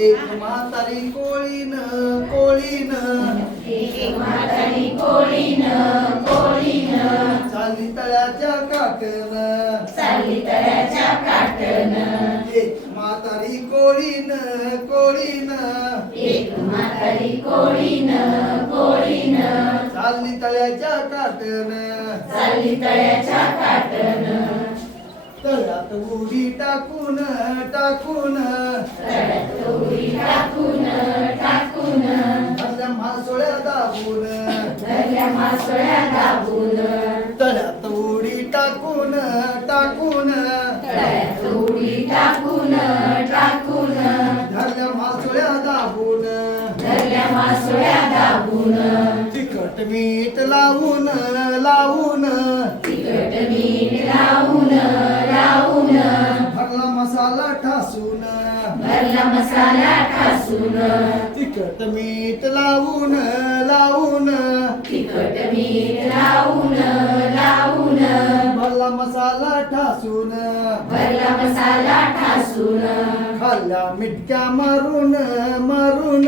एक म्हातारी कोळीन कोळीन. म्हातारी कोळीन कोळीन. चालली तळ्याच्या काटन. चालली तळ्याच्या काटन. एक म्हातारी कोळीन कोळीन. एक म्हातारी कोळीन कोळीन. चालली तळ्याच्या काटन. चालली तळ्याच्या काटन. तळ्यात उडी टाकून टाकून. उडी टाकून टाकून धरल्या मासोळ्या दाबून. धरल्या मासोळ्या दाबून तळ्यात उडी टाकून टाकून. तळ्यात उडी टाकून टाकून धरल्या मासोळ्या दाबून. धरल्या मासोळ्या दाबून तिखट मीठ लावून लावून. तिखट मीठ मसाला ठासून तिखट मीठ लावून लावून. तिखट मीठ लावून लावून. भरला मसाला ठासून. भरला मसाला ठासून. खाल्ल्या मिटक्या मारून मारून.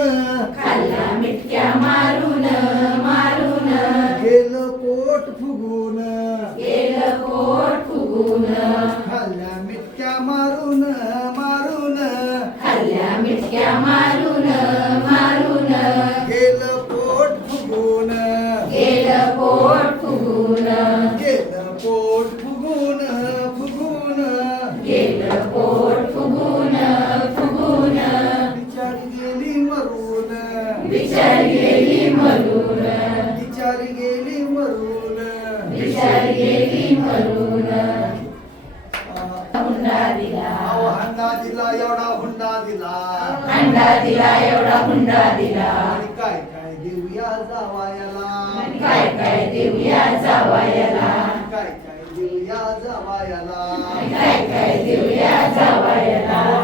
खाल्ला मिटक्या मारून मारून. गेलं पोट फुगून. गेलं पोट फुगून फुगून. बिचारी गेली मरून. बिचारी गेली मरून. बिचारी गेली मरून. बिचारी गेली मरून. हुंडा दिला. हुंडा दिला एवढा हुंडा दिला. अंडा दिला एवढा हुंडा दिला. काय काय देऊया जावायाला. काय काय देऊया जावायला. जावायाला.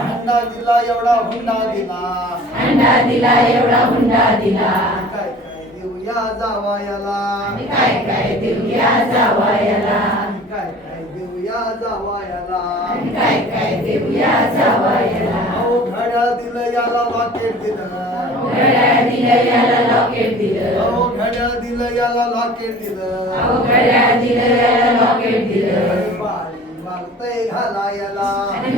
हुंडा दिला एवढा हुंडा दिला. अंडा दिला एवढा हुंडा दिला. काय काय देऊया जावायाला. काय काय देऊया जावायला. काय काय देऊया जावायाला. काय काय देऊया जावायला. अहो घड्याळ दिलं याला लॉकेट दिलं. घड्याळ दिलं याला लॉकेट दिलं. अहो घड्याळ दिलं याला लॉकेट दिलं. अहो घड्याळ दिलं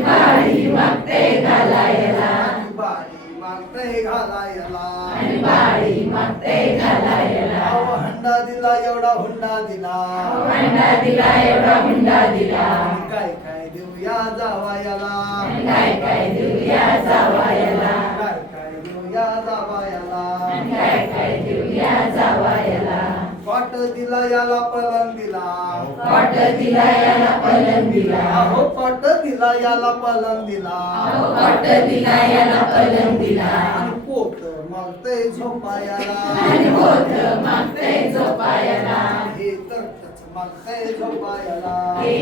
बाळी मागते घालायला. बाळी घालायला. बाळी मागते घालायला. हंडा दिला एवढा हुंडा दिला. अंडा दिला एवढा हुंडा दिला. काय काय देऊया जावायाला. काय काय देऊया जावायला. काय काय देऊया जावायाला. काय काय देऊया जावायला. पाट दिला याला पलंग दिला. पाट दिला याला पलंग दिला. अहो पाट दिला याला पलंग दिला. अहो पाट दिला याला पलंग दिला. आणि पोट मागतय झोपायाला. आणि होत मागते झोपायला. हे तर मागतय झोपायाला. हे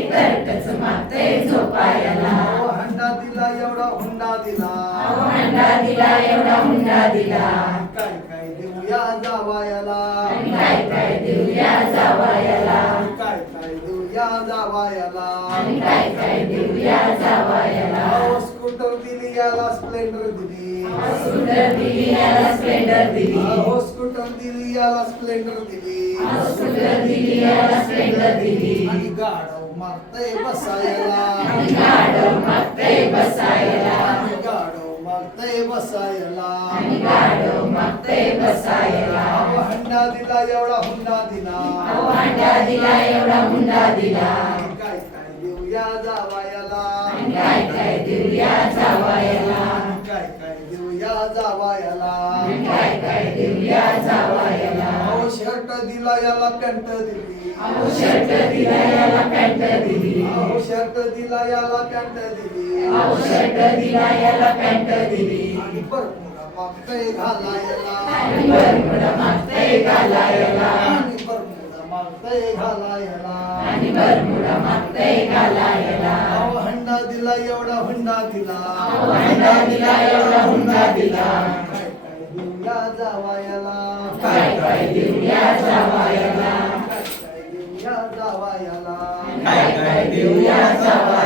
मागते झोपायला. अहो हंडा दिला एवढा हुंडा दिला. अहो अंडा दिला एवढा हुंडा दिला. काय काय देऊया जावायाला. काय काय काय काय देऊया जावायला स्कूटर दिली याला स्प्लेंडर दिली स्कूटर दिली याला स्प्लेंडर दिली अहो स्कूटर दिली याला स्प्लेंडर दिली स्कूटर दिली याला स्प्लेंडर दिली आणि गाडव मागतय बसायला आणि गाडव मागते बसायला आणि गाडव मागतय बसायला आणि गाडव बसायला हंडा दिला एवढा हुंडा दिला दिला एवढा हुंडा दिला देऊया जावायाला काय काय देऊया जावायला. काय काय देऊया जावायाला. आणि काय काय देऊया जावायला. अहो शर्ट दिला याला पॅन्ट दिली. अहो शर्ट दिला याला पॅन्ट दिली. अहो शर्ट दिला याला पॅन्ट दिली. अहो शर्ट दिला याला पॅन्ट दिली. आणि बरमुडा मागतय घालायला. आणि बरमुडा मागते घालायला. आणि बरमुडा मागतय घालायला. आणि बरमुडा दिला एवढा हुंडा दिला. अहो अंडा दिला एवढा हुंडा दिला. काय काय देऊया जावायाला. काय काय देऊया जावायला. काय काय देऊया जावायाला. काय काय देऊया जावायला.